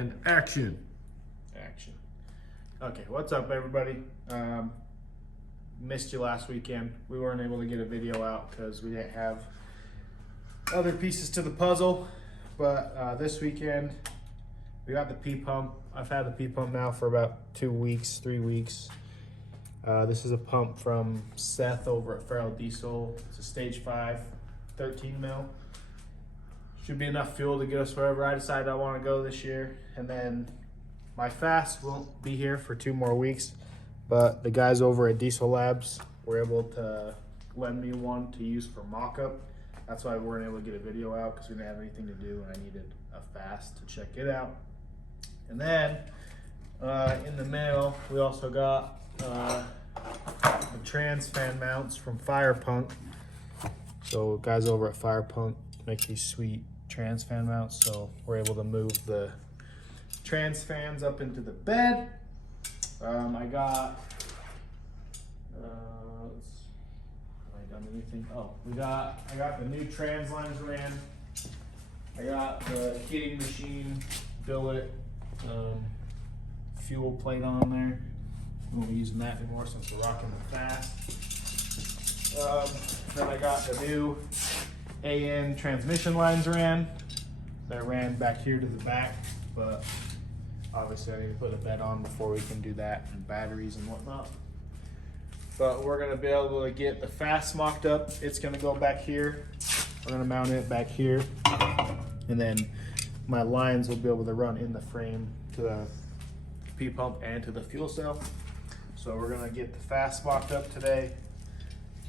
And action. Action. Okay, what's up everybody? Missed you last weekend. We weren't able to get a video out because we didn't have other pieces to the puzzle. But this weekend, we got the P-pump. I've had the P-pump now for about 2 weeks, 3 weeks. This is a pump from Seth over at Feral Diesel. It's a stage 5, 13 mil. Should be enough fuel to get us wherever I decide I want to go this year. And then my Fass won't be here for 2 more weeks, but the guys over at Diesel Labs were able to lend me one to use for mock-up. That's why we weren't able to get a video out, because we didn't have anything to do and I needed a Fass to check it out. And then in the mail, we also got the trans fan mounts from Fire Punk. So guys over at Fire Punk make these sweet trans fan mounts, so we're able to move the trans fans up into the bed. I got have I done anything? Oh, I got the new trans lines ran. I got the heating machine billet fuel plate on there. We won't be using that anymore since we're rocking the Fass. Then I got the new AN transmission lines ran. That ran back here to the back, but obviously I need to put a bed on before we can do that, and batteries and whatnot. But we're gonna be able to get the Fass mocked up. It's gonna go back here. We're gonna mount it back here, and then my lines will be able to run in the frame to the P-pump and to the fuel cell. So we're gonna get the Fass mocked up today,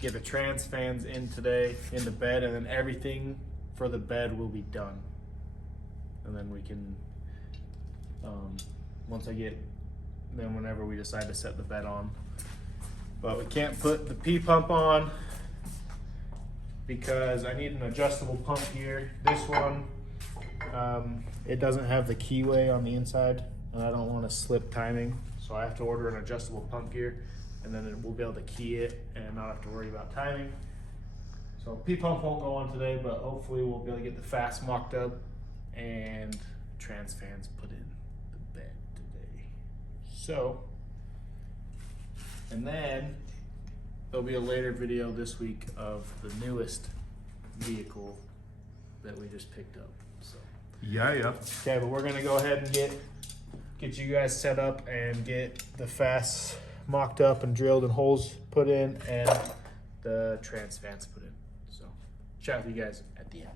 get the trans fans in today in the bed, and then everything for the bed will be done. And then we can, whenever we decide to set the bed on. But we can't put the P-pump on because I need an adjustable pump gear. This one, it doesn't have the keyway on the inside, and I don't want to slip timing. So I have to order an adjustable pump gear, and then we'll be able to key it and not have to worry about timing. So P-pump won't go on today, but hopefully we'll be able to get the Fass mocked up and trans fans put in the bed today. So, and then there'll be a later video this week of the newest vehicle that we just picked up. So Yeah. okay, but we're gonna go ahead and get you guys set up and get the Fass mocked up and drilled and holes put in and the trans fans put in. So chat with you guys at the end.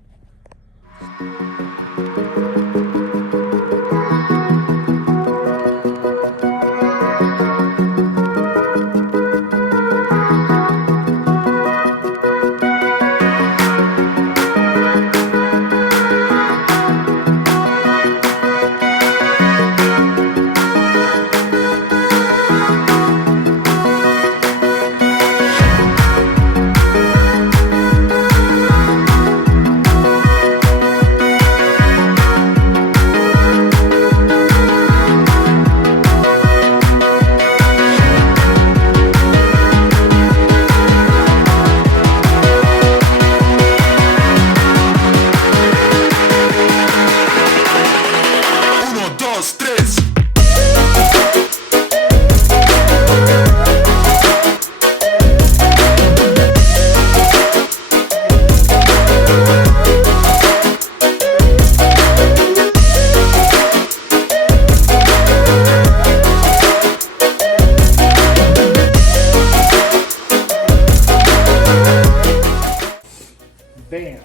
Bam.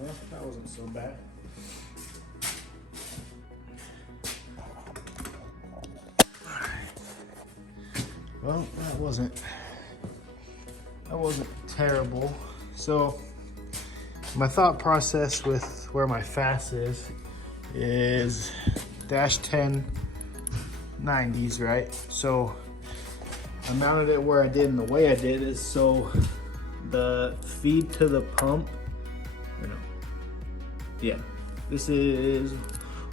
Well, that wasn't so bad. Well, that wasn't terrible. So my thought process with where my Fass is dash 10 90s, right? So I mounted it where I did, and the way I did is so the feed to the pump, this is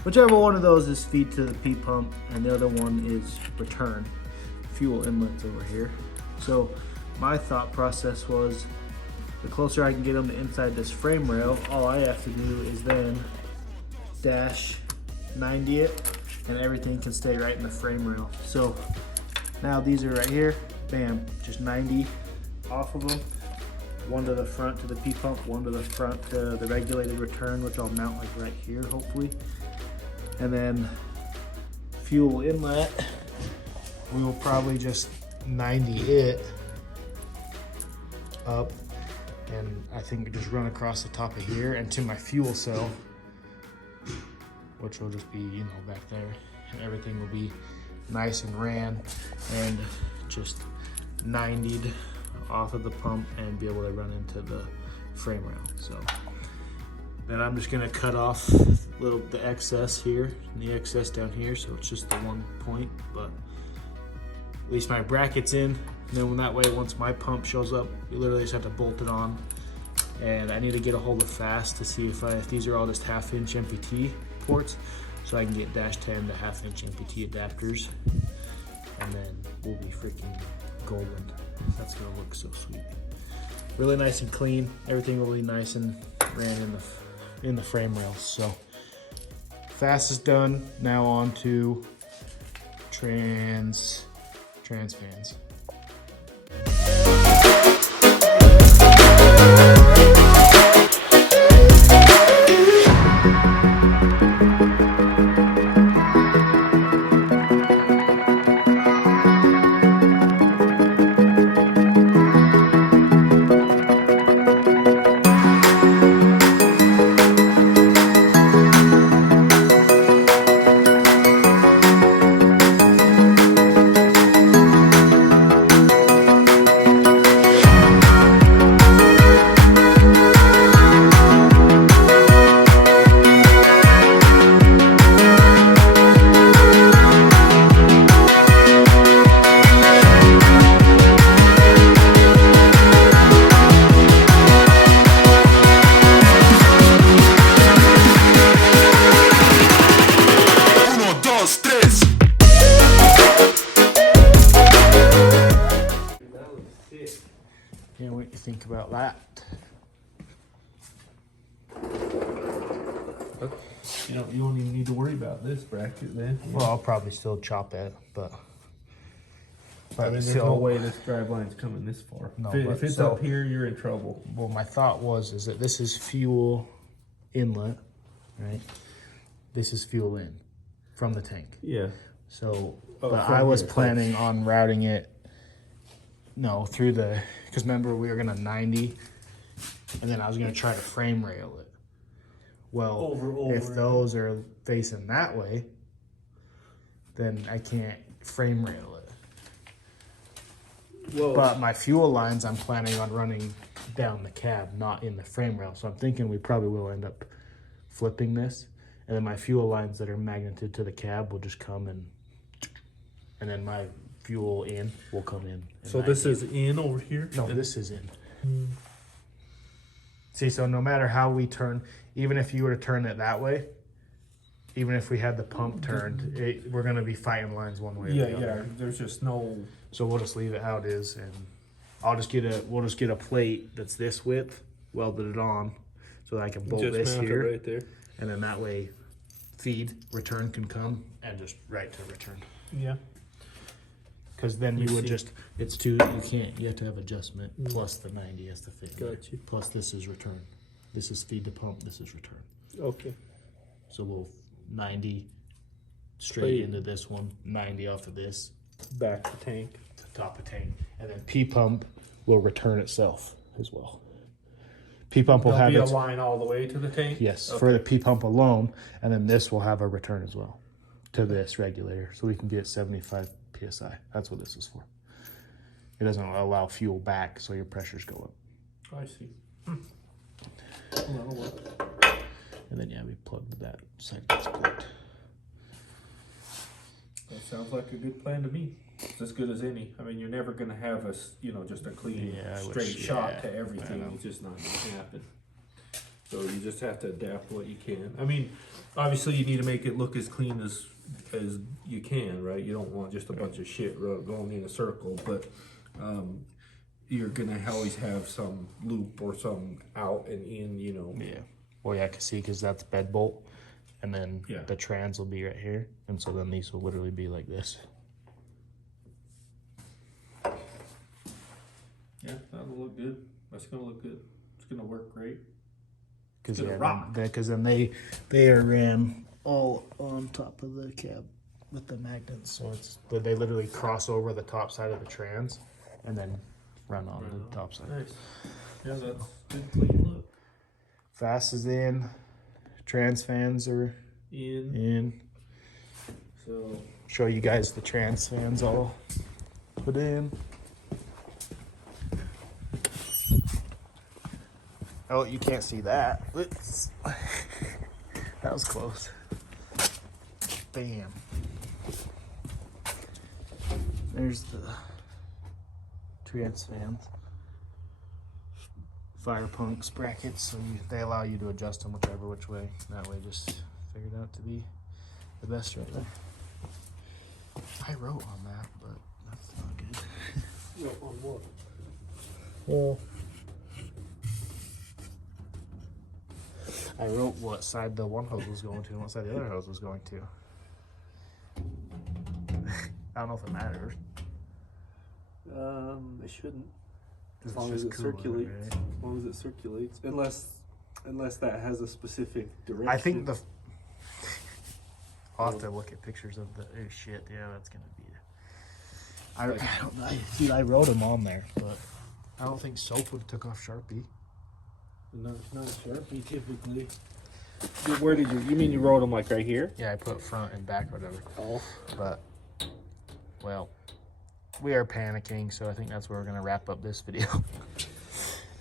whichever one of those is feed to the P pump, and the other one is return fuel inlets over here. So my thought process was, the closer I can get them to inside this frame rail, all I have to do is then dash 90 it, and everything can stay right in the frame rail. So now these are right here, bam, just 90 off of them. One to the front to the P-pump, one to the front to the regulated return, which I'll mount like right here, hopefully. And then fuel inlet, we will probably just 90 it up, and I think just run across the top of here and to my fuel cell, which will just be, you know, back there, and everything will be nice and ran and just 90'd off of the pump and be able to run into the frame rail. So then I'm just gonna cut off the excess here and the excess down here, so it's just the one point, but at least my bracket's in. And then that way, once my pump shows up, you literally just have to bolt it on. And I need to get a hold of Fass to see if these are all just 1/2" MPT ports, so I can get -10 to 1/2" MPT adapters, and then we'll be freaking golden. That's gonna look so sweet. Really nice and clean. Everything will be nice and ran in the frame rails. So Fass is done. Now on to trans fans. Yeah, what do you think about that? You know, you don't even need to worry about this bracket then. Well, I'll probably still chop it, but I mean, there's no way this drive line's coming this far. No, if it's up here, you're in trouble. Well, my thought is that this is fuel inlet, right? This is fuel in from the tank. Yeah. So, but I was planning on routing it, through because remember we were gonna 90, and then I was gonna try to frame rail it. Well, if those are facing that way, then I can't frame rail it. Well, but my fuel lines I'm planning on running down the cab, not in the frame rail. So I'm thinking we probably will end up flipping this, and then my fuel lines that are magneted to the cab will just come and then my fuel in will come in. So this is in over here? No, this is in. See, so no matter how we turn, even if you were to turn it that way, even if we had the pump turned, we're going to be fighting lines one way or the other. Yeah, there's just no... So we'll just leave it how it is, and we'll just get a plate that's this width, welded it on, so that I can bolt this here. Right there. And then that way, return can come, and just right to return. Yeah. Because then you would just, you have to have adjustment, plus the 90 has to fit. Gotcha. Plus this is return. This is feed to pump, this is return. Okay. So we'll 90 straight into this one, 90 off of this. Back to tank. To top of tank. And then P-pump will return itself as well. P-pump will have a line all the way to the tank? Yes, for the P-pump alone, and then this will have a return as well to this regulator, so we can get 75 PSI. That's what this is for. It doesn't allow fuel back, so your pressures go up. I see. That'll work. And then we plugged that side gets plugged. That sounds like a good plan to me. It's as good as any. I mean, you're never going to have just a clean, straight shot to everything. It's just not going to happen. So you just have to adapt what you can. I mean, obviously you need to make it look as clean as you can, right? You don't want just a bunch of shit going in a circle, but you're going to always have some loop or some out and in, Yeah. Well, yeah, I can see because that's bed bolt, and then Yeah. the trans will be right here, and so then these will literally be like this. Yeah, that'll look good. That's gonna look good. It's gonna work great. Because gonna rock. then they are ran all on top of the cab with the magnets, so it's they literally cross over the top side of the trans and then run on the top side. Nice. Yeah, that's good, clean look. Fass is in, trans fans are in. So Show you guys the trans fans all put in. Oh, you can't see that. Oops. That was close. Bam. There's the trans fans. Fire punks brackets, so they allow you to adjust them which way. That way, just figured out to be the best right there. I wrote on that, but that's not good. on what? Well, I wrote what side the one hose was going to and what side the other hose was going to. I don't know if it matters. It shouldn't. As It's long as just it cooler, circulates. right? As long as it circulates. Unless that has a specific direction. I think I'll have to look at pictures of the. Oh shit! Yeah, that's gonna be. I don't know. Dude, I wrote them on there, but I don't think soap would have took off Sharpie. No, it's not Sharpie typically. Where did you? You mean you wrote them like right here? Yeah, I put front and back, whatever. Oh. But well, we are panicking, so I think that's where we're gonna wrap up this video.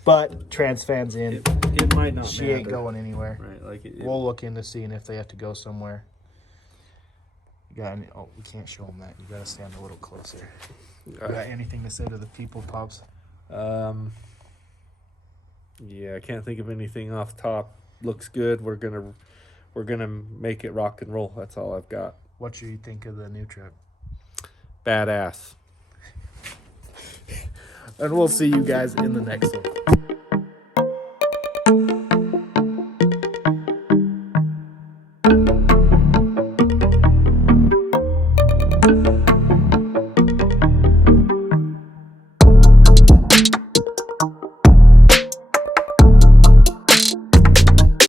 But trans fans in. It might not. She matter. ain't going anywhere. Right, like it. We'll look into seeing if they have to go somewhere. You got any? Oh, we can't show them that. You gotta stand a little closer. You got anything to say to the people, Pops? Yeah, I can't think of anything off the top. Looks good. We're gonna make it rock and roll. That's all I've got. What do you think of the new truck? Badass. And we'll see you guys in the next one.